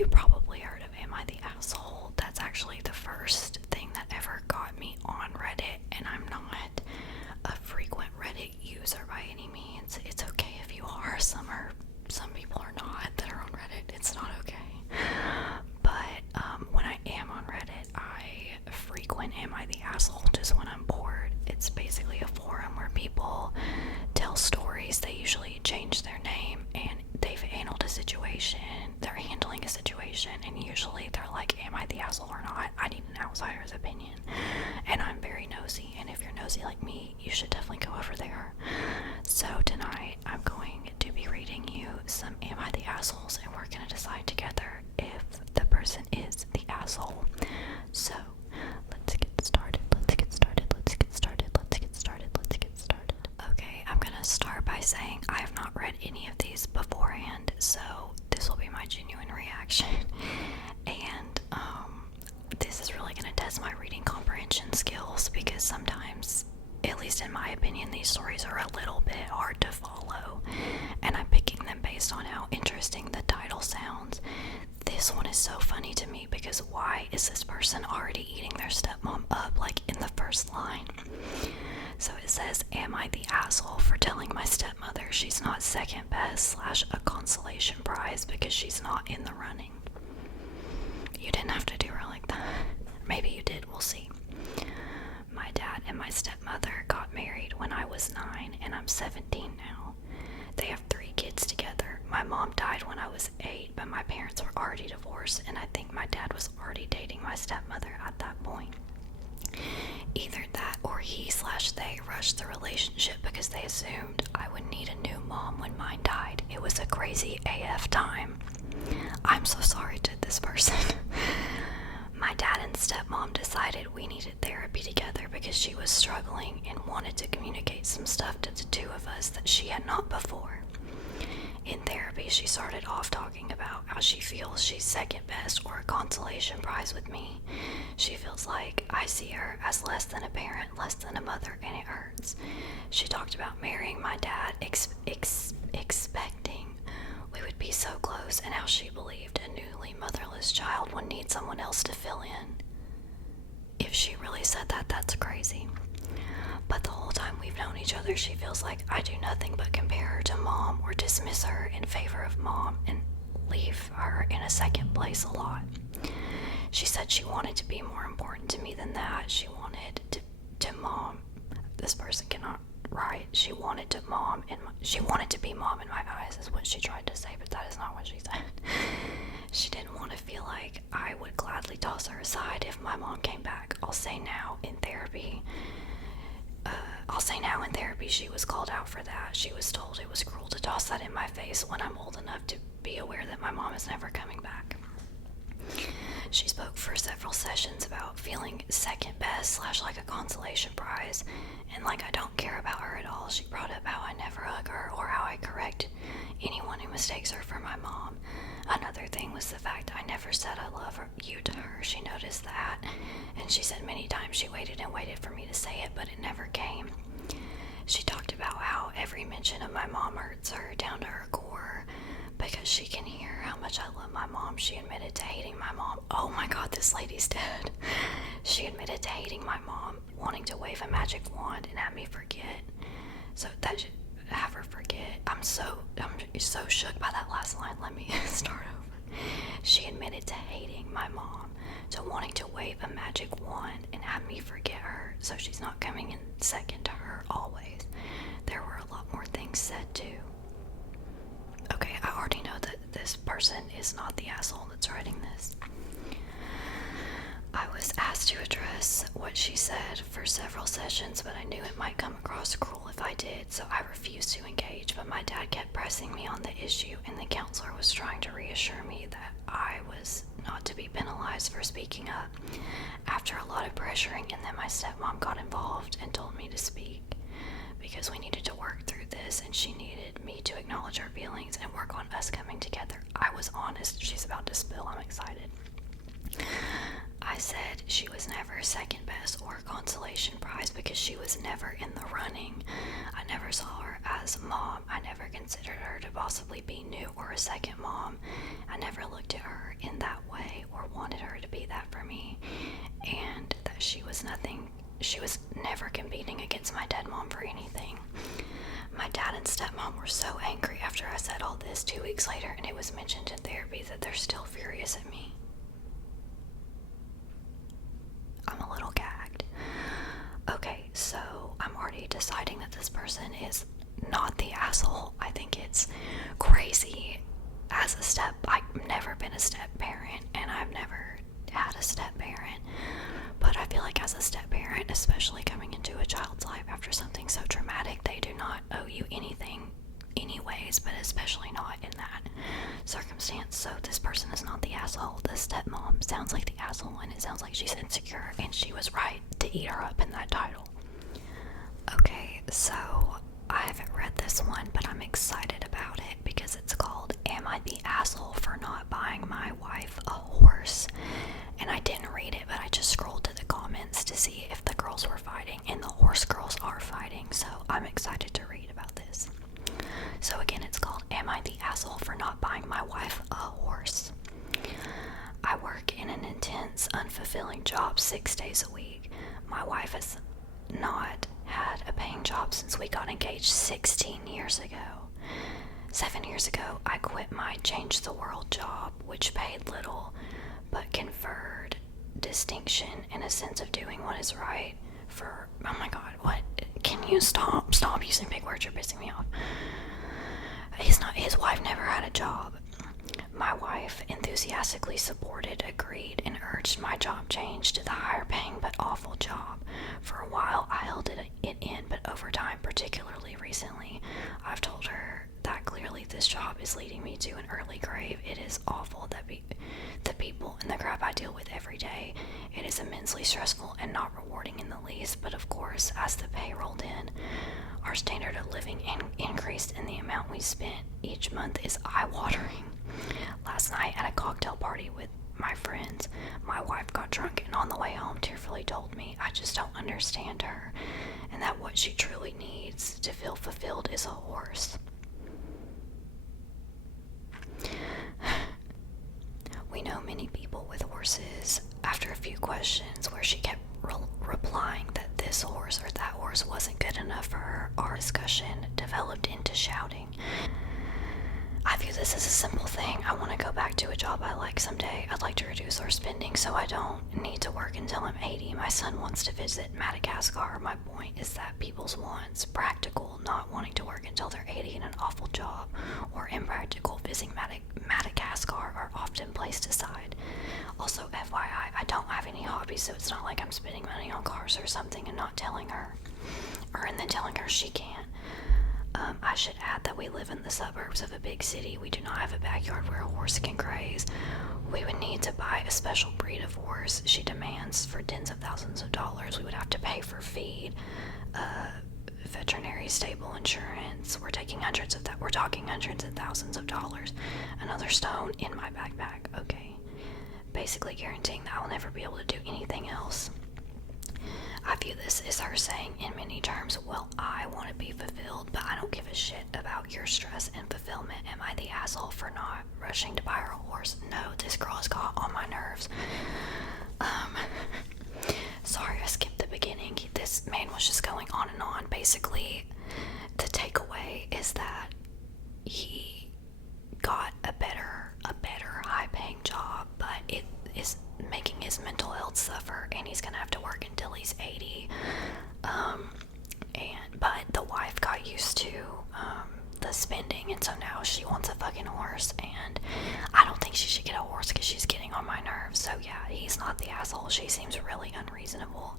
you probably heard of Am I the Asshole? That's actually the first thing that ever got me on Reddit, and I'm not a frequent Reddit user by any means. It's okay if you are. Some people are not that are on Reddit. It's not okay. But when I am on Reddit, I frequent Am I the Asshole just when I'm bored. It's basically a forum where people tell stories. They usually change their name, and they've handled a situation. They're handling a situation, and usually they're like, am I the asshole or not? I need an outsider's opinion. And I'm very nosy, and if you're nosy like me, you should definitely go over there. So tonight, I'm going to be reading you some Am I the Assholes, and we're going to decide together if the person is the asshole. So, let's get started. Okay, I'm gonna start by saying I have not read any of these beforehand, so this will be my genuine reaction. And this is really gonna test my reading comprehension skills, because sometimes, at least in my opinion, these stories are a little bit hard to follow, and I'm picking them based on how interesting the title sounds. This one is so funny to me because why is this person already eating their stepmom up, like in the first line? So it says, am I the asshole for telling my stepmother she's not second best / a consolation prize because she's not in the running? You didn't have to do her like that. Maybe you did, we'll see. My dad and my stepmother got married when I was 9 and I'm 17 now. They have 3 kids together. My mom died when I was 8, but my parents were already divorced, and I think my dad was already dating my stepmother at that point. Either that or he / they rushed the relationship because they assumed I would need a new mom when mine died. It was a crazy AF time. I'm so sorry to this person. My dad and stepmom decided we needed therapy together because she was struggling and wanted to communicate some stuff to the 2 of us that she had not before. In therapy, she started off talking about how she feels she's second best or a consolation prize with me. She feels like I see her as less than a parent, less than a mother, and it hurts. She talked about marrying my dad, expecting we would be so close, and how she believed a newly motherless child would need someone else to fill in. If she really said that, that's crazy. But the whole time we've known each other, she feels like I do nothing but compare her to mom or dismiss her in favor of mom and leave her in a second place a lot. She said she wanted to be more important to me than that. She wanted to mom. This person cannot write. She wanted to be mom in my eyes is what she tried to say, but that is not what she said. She didn't want to feel like I would gladly toss her aside if my mom came back. I'll say now in therapy, she was called out for that. She was told it was cruel to toss that in my face when I'm old enough to be aware that my mom is never coming back. She spoke for several sessions about feeling second best / like a consolation prize, and like I don't care about her at all. She brought up how I never hug her or how I correct anyone who mistakes her for my mom. Another thing was the fact I never said I love you to her. She noticed that, and she said many times she waited and waited for me to say it, but it never came. She talked about how every mention of my mom hurts her down to her core because she can hear how much I love my mom. She admitted to hating my mom. Oh my god, this lady's dead. She admitted to hating my mom, wanting to wave a magic wand and have me forget. So that should have her forget. I'm so shook by that last line. Let me start over. She admitted to hating my mom, to wanting to wave a magic wand and have me forget her, so she's not coming in second to her always. There were a lot more things said too. Okay, I already know that this person is not the asshole that's writing this. I was asked to address what she said for several sessions, but I knew it might come across cruel if I did, so I refused to engage. But my dad kept pressing me on the issue, and the counselor was trying to reassure me that I was not to be penalized for speaking up. After a lot of pressuring, and then my stepmom got involved and told me to speak because we needed to work through this, and she needed me to acknowledge her feelings and work on us coming together. I was honest. She's about to spill. I'm excited. I said she was never second best or a consolation prize because she was never in the running. I never saw her as mom. I never considered her to possibly be new or a second mom. I never looked at her in she was never competing against my dead mom for anything. My dad and stepmom were so angry after I said all this 2 weeks later, and it was mentioned in therapy that they're still furious at me. I'm a little gagged. Okay, so I'm already deciding that this person is not the asshole. I think it's crazy. I've never been a step parent, and I've never had a step parent, but I feel like as a step parent, especially coming into a child's life after something so traumatic, they do not owe you anything anyways, but especially not in that circumstance. So this person is not the asshole. The stepmom sounds like the asshole, and it sounds like she's insecure, and she was right to eat her up in that title. Okay, so I haven't read this one, but I'm excited about it because it's called Am I the Asshole for Not Buying My Wife a Horse? And I didn't read it, but I just scrolled to the comments to see if the girls were fighting, and the horse girls are fighting, so I'm excited to read about this. So again, it's called Am I the Asshole for Not Buying My Wife a Horse? I work in an intense, unfulfilling job 6 days a week. My wife has not had a paying job since we got engaged 16 years ago. 7 years ago, I quit my Change the World job, which paid little, but conferred distinction and a sense of doing what is right for, oh my god, what, can you stop using big words, you're pissing me off. His wife never had a job. My wife enthusiastically supported, agreed, and urged my job change to the higher paying but awful job. For a while, I held it in, but over time, particularly recently, I've told her that clearly this job is leading me to an early grave. It is awful that the people and the crap I deal with every day. It is immensely stressful and not rewarding in the least, but of course, as the pay rolled in, our standard of living increased, and the amount we spent each month is eye-watering. Last night at a cocktail party with my friends, my wife got drunk and on the way home tearfully told me I just don't understand her, and that what she truly needs to feel fulfilled is a horse. We know many people with horses. After a few questions where she kept replying that this horse or that horse wasn't good enough for her, our discussion developed into shouting. I view this as a simple thing. I want to go back to a job I like someday. I'd like to reduce our spending so I don't need to work until I'm 80. My son wants to visit Madagascar. My point is that people's wants, practical, not wanting to work until they're 80 in an awful job, or impractical, visiting Madagascar are often placed aside. Also, FYI, I don't have any hobbies, so it's not like I'm spending money on cars or something and not telling her, and then telling her she can't. I should add that we live in the suburbs of a big city. We do not have a backyard where a horse can graze. We would need to buy a special breed of horse she demands for tens of thousands of dollars. We would have to pay for feed, veterinary stable insurance. We're talking hundreds of thousands of dollars. Another stone in my backpack. Okay. Basically guaranteeing that I'll never be able to do anything else. I view this as her saying in many terms, well, I want to be fulfilled, but I don't give a shit about your stress and fulfillment. Am I the asshole for not rushing to buy her a horse? No, this girl has got on my nerves. Sorry, I skipped the beginning. This man was just going on and on. Basically, the takeaway is that he got a better high-paying job, but it is making his mental health suffer, and he's gonna have to work until he's 80. But the wife got used to the spending, and so now she wants a fucking horse, and I don't think she should get a horse because she's getting on my nerves. So yeah, he's not the asshole. She seems really unreasonable,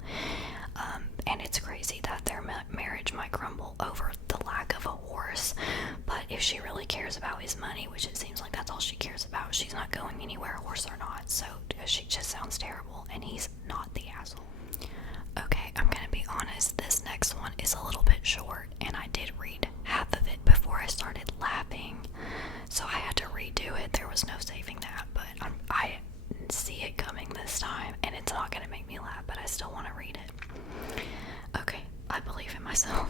and it's crazy that their marriage might crumble over the lack of a horse. But if she really cares about his money, which it seems like that's all she cares about, she's not going anywhere, horse or not. So she just sounds terrible, and he's not the asshole. Okay, I'm gonna be honest, this next one is a little bit short, and I did read half of it before I started laughing, so I had to redo it. There was no saving that, but I see it coming this time, and it's not gonna make me laugh, but I still want to read it. Okay, I believe in myself.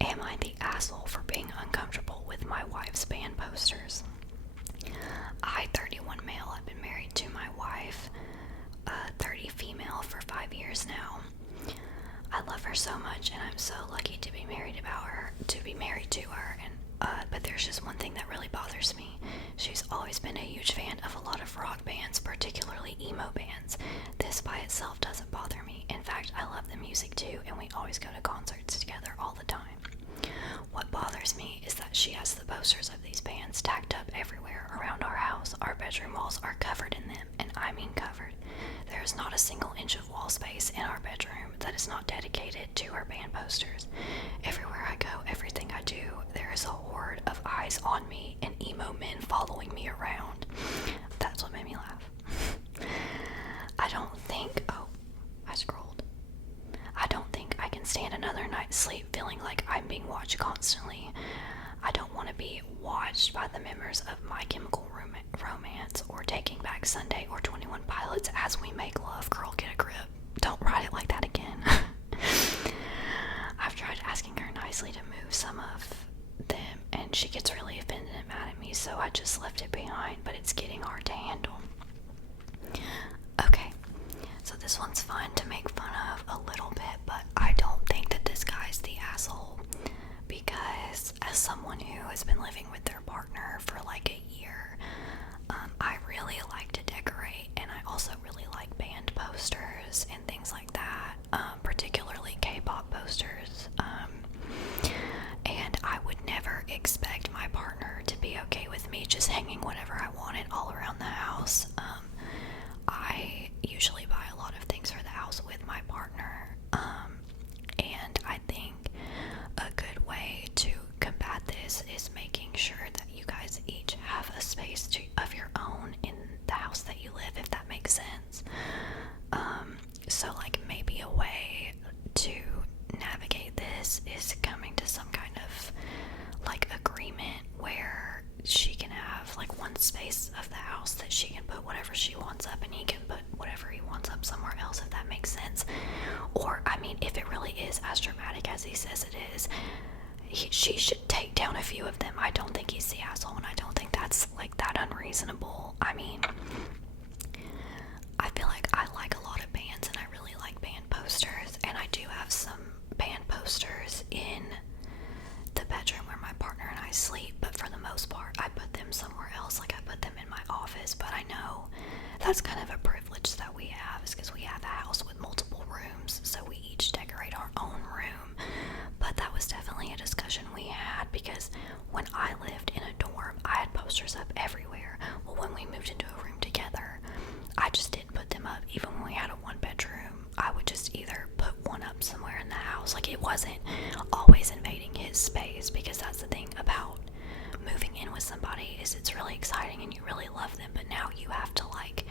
Am I the asshole for being uncomfortable with my wife's band posters? I, 31 male, have been married to my wife, 30 female, for 5 years now. I love her so much, and I'm so lucky to be married to her. And but there's just one thing that really bothers me. She's always been a huge fan of a lot of rock bands, particularly emo bands. This by itself doesn't bother me. In fact, I love the music too, and we always go to concerts together all the time. What bothers me is that she has the posters of these bands tacked up everywhere around our house. Our bedroom walls are covered in them, and I mean covered. There is not a single inch of wall space in our bedroom that is not dedicated to her band posters. Everywhere I go, everything I do, there is a horde of eyes on me and emo men following me around. That's what made me laugh. I don't think I can stand another night's sleep feeling like I'm being watched constantly. I don't want to be watched by the members of My Chemical Romance or Taking Back Sunday or 21 Pilots as we make love. Girl, get a grip. Don't write it like that again. I've tried asking her nicely to move some of them, and she gets really offended and mad at me, so I just left it behind, but it's getting hard to handle. Okay, so this one's fun to make fun of a little bit, but I don't think that this guy's the asshole, because as someone who has been living with their partner for like a year, I really like to decorate, and I also really like band posters and things like that, particularly K-pop posters, and I would never expect my partner to be okay with me just hanging whatever I wanted all around the house. I usually buy a lot of things for the house with my partner, and I think a good way to combat this is making sure that you guys each have a space of your own in the house that you live, if that makes sense. So like maybe a way to navigate this is coming to some kind of like agreement where she can have like one space of the house that she can put whatever she wants up, and he can put whatever he wants up somewhere else, if that makes sense. Or I mean, if it really is as dramatic as he says it is, she should take down a few of them. I don't think he's the asshole, and I don't think that's like that unreasonable. I mean, I feel like I like a lot of bands, and I really like band posters, and I do have some band posters in the bedroom where my partner and I sleep, but for the most part I put them somewhere else. Like I put them in my office, but I know that's kind of a privilege that we have, is because we have a house with multiple rooms, so we each decorate our own room. But that was definitely a discussion we had, because when I lived in a dorm, I had posters up everywhere. Well, when we moved into a room together, I just didn't put them up. Even when we had a one bedroom, I would just either put one up somewhere in the house. Like it wasn't always invading his space, because that's the thing about moving in with somebody, is it's really exciting and you really love them, but now you have to like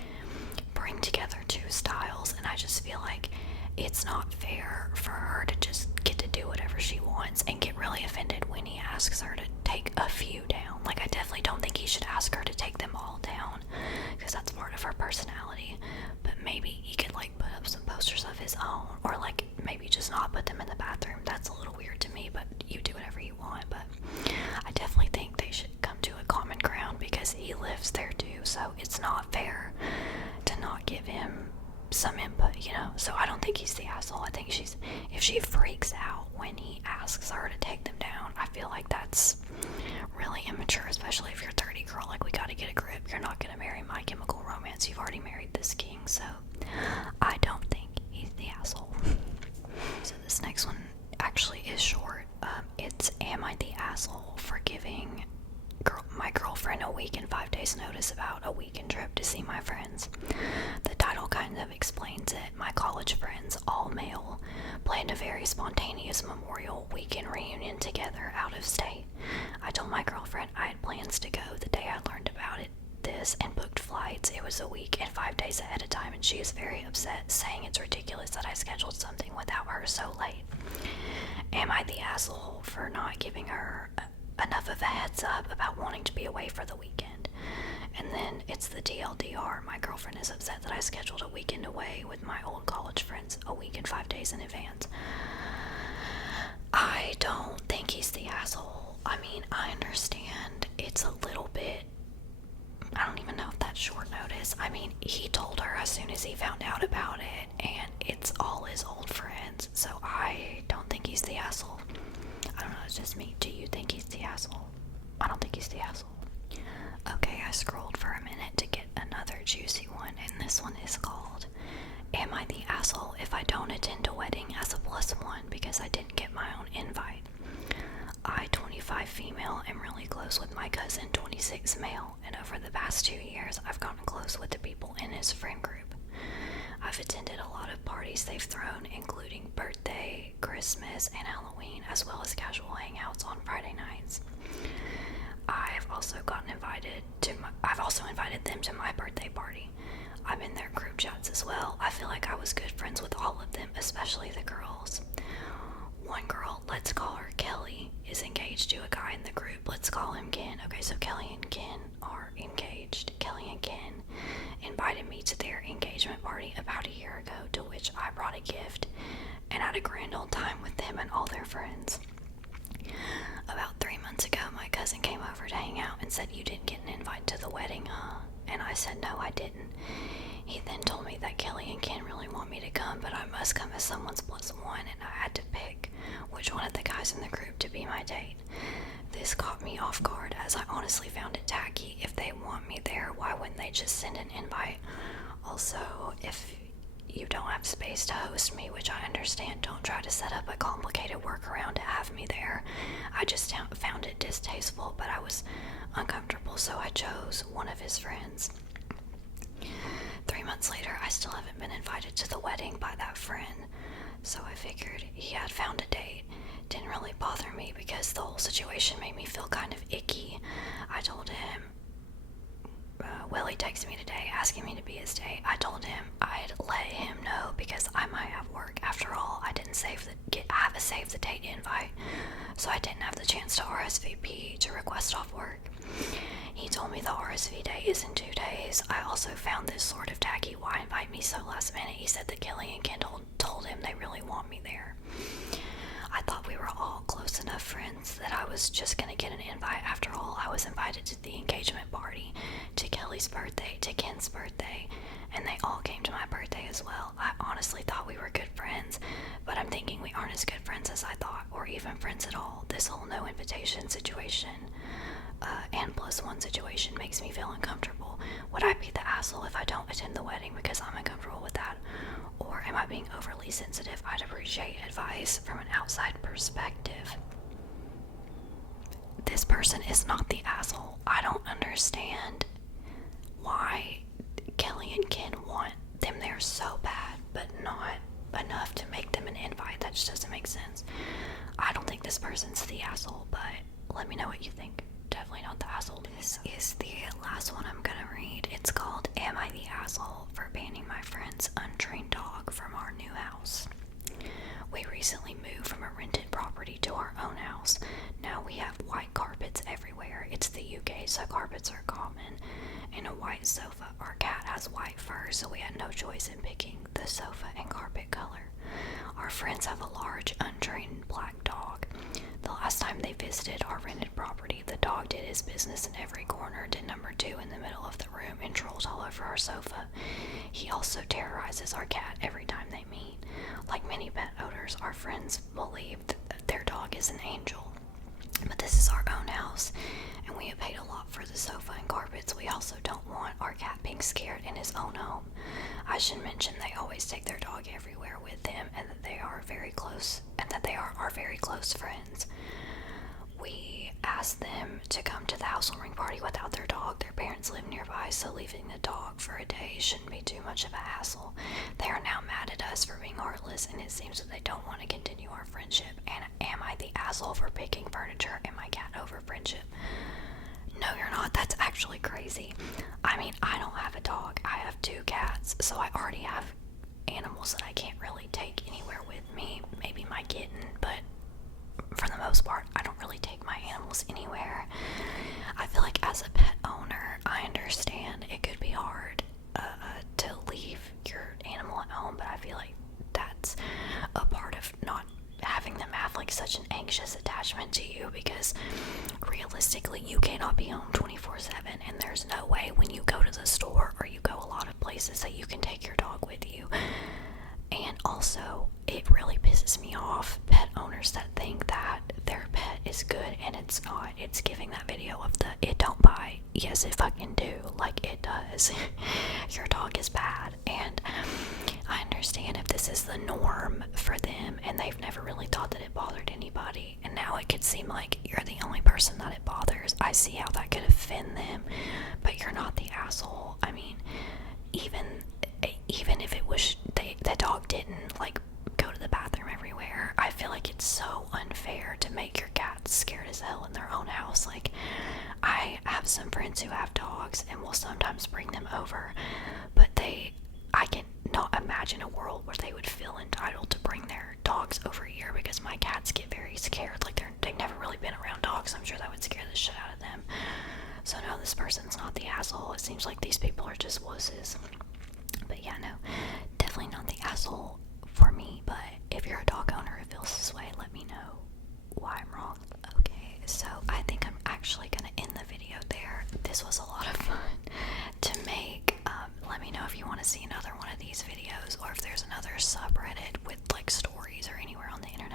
bring together two styles, and I just feel like it's not fair for her to just get to do whatever she wants and get really offended when he asks her to take a few down. Like I definitely don't think he should ask her to take them all down, because that's part of her personality. But maybe he could like put up some posters of his own, or like maybe just not put them in the bathroom. That's a little weird to me, but you do whatever you want. But I definitely think they should come to a common ground, because he lives there too, so it's not fair to not give him some input, you know. So I don't think he's the asshole. I think if she freaks out when he asks her to take them down, I feel like that's really immature, especially if you're 30, girl. Like, we gotta get a grip. You're not gonna marry My Chemical Romance. You've already married this king, so I don't think he's the asshole. So this next one actually is short. It's, am I the asshole for giving my girlfriend a week and 5 days notice about a weekend trip to see my friends? The title kind of explains it. My college friends, all male, planned a very spontaneous Memorial Weekend reunion together out of state. I told my girlfriend I had plans to go the day I learned about this and booked flights. It was a week and 5 days ahead of time, and she is very upset, saying it's ridiculous that I scheduled something without her so late. Am I the asshole for not giving her enough of a heads up about wanting to be away for the weekend? And then it's the DLDR. My girlfriend is upset that I scheduled a weekend away with my old college friends a week and 5 days in advance. I don't think he's the asshole. I mean, I understand it's a little bit, I don't even know if that's short notice. this. I mean, he told her as soon as he found out about it, and it's all his old friends, so I don't think he's the asshole. I don't know, it's just me. Do you think he's the asshole? I don't think he's the asshole. Okay, I scrolled for a minute to get another juicy one, and this one is called, Am I the Asshole If I Don't Attend a Wedding as a +1 because I didn't get my own invite? I, 25 female, am really close with my cousin, 26 male, and over the past 2 years, I've gotten close with the people in his friend group. I've attended a lot of parties they've thrown, including birthday, Christmas, and Halloween, as well as casual hangouts on Friday nights. I've also invited them to my birthday party. I'm in their group chats as well. I feel like I was good friends with all of them, especially the girls. One girl, let's call her Kelly, is engaged to a guy in the group. Let's call him Ken. Okay, so Kelly and Ken are engaged. Kelly and Ken invited me to their engagement party about a year ago, to which I brought a gift and had a grand old time with them and all their friends. About 3 months ago, my cousin came over to hang out and said, "You didn't get an invite to the wedding, huh?" And I said, "No, I didn't." He then told me that Kelly and Ken really want me to come, but I must come as someone's +1, and I had to pick which one of the guys in the group to be my date. This caught me off guard, as I honestly found it tacky. If they want me there, why wouldn't they just send an invite? Also, if you don't have space to host me, which I understand, don't try to set up a complicated workaround to have me there. I just found it distasteful, but I was uncomfortable, so I chose one of his friends. 3 months later, I still haven't been invited to the wedding by that friend, so I figured he had found a date. Didn't really bother me because the whole situation made me feel kind of icky. I told him, he texted me today asking me to be his date. I told him I'd let him know because I might have work. After all, I didn't have a save the date invite, so I didn't have the chance to RSVP to request off work. He told me the RSV day is in 2 days. I also found this sort of tacky. Why invite me so last minute? He said that Kelly and Kendall told him they really want me there. I thought we were all close enough friends that I was just gonna get an invite. After all, I was invited to the engagement party, to Kelly's birthday, to Ken's birthday, and they all came to my birthday as well. I honestly thought we were good friends, but I'm thinking we aren't as good friends as I thought, or even friends at all. This whole no invitation situation and +1 situation makes me feel uncomfortable. Would I be the asshole if I don't attend the wedding because I'm uncomfortable with that? Or am I being overly sensitive? I'd appreciate advice from an outside perspective. This person is not the asshole. I don't understand why Kelly and Ken want them there so bad, but not enough to make them an invite. That just doesn't make sense. I don't think this person's the asshole, but let me know what you think. Definitely not the asshole. This is the last one I'm gonna read. It's called, Am I the Asshole for Banning My Friend's Untrained Dog from Our New House? We recently moved from a rented property to our own house. Now we have white carpets everywhere. It's the UK, so carpets are common. And a white sofa. Our cat has white fur, so we had no choice in picking the sofa and carpet color. Our friends have a large, untrained black dog. The last time they visited our rented property, the dog did his business in every corner, did number 2 in the middle of the room, and trolled all over our sofa. He also terrorizes our cat every time they meet. Like many pet owners, our friends believe that their dog is an angel. But this is our own house, and we have paid a lot for the sofa and carpets. We also don't want our cat being scared in his own home. I should mention they always take their dog everywhere with them, and that they are very close, our very close friends. We asked them to come to the housewarming party without their dog. Their parents live nearby, so leaving the dog for a day shouldn't be too much of a hassle. They are now mad at us for being heartless, and it seems that they don't want to continue our friendship. And am I the asshole for picking furniture and my cat over friendship? No, you're not. That's actually crazy. I mean, I don't have a dog. I have 2 cats, so I already have animals that I can't really take anywhere with me. Maybe my kitten, but for the most part, I don't really take my animals anywhere. I feel like as a pet owner, I understand it could be hard to leave your animal at home, but I feel like that's a part of not having them have like such an anxious attachment to you, because realistically you cannot be home 24/7, and there's no way when you go to the store or you go your dog is bad. And I understand if this is the norm for them and they've never really thought that it bothered anybody, and now it could seem like you're the only person that it bothers. I see how that could offend them, but you're not the asshole. I mean, even if it was the dog didn't like go to the bathroom everywhere, I feel like it's so unfair to make your cats scared as hell in their own house. Like, I have some friends who have dogs and will sometimes bring them over, but I can not imagine a world where they would feel entitled to bring their dogs over here, because my cats get very scared. Like, they've never really been around dogs. I'm sure that would scare the shit out of them. So no, this person's not the asshole. It seems like these people are just wusses. But yeah, no, definitely not the asshole for me. But if you're a dog owner who feels this way, let me know why I'm wrong. Okay, so I think I'm actually gonna end the video there. This was a lot of fun to make. Let me know if you want to see another one of these videos, or if there's another subreddit with like stories or anywhere on the internet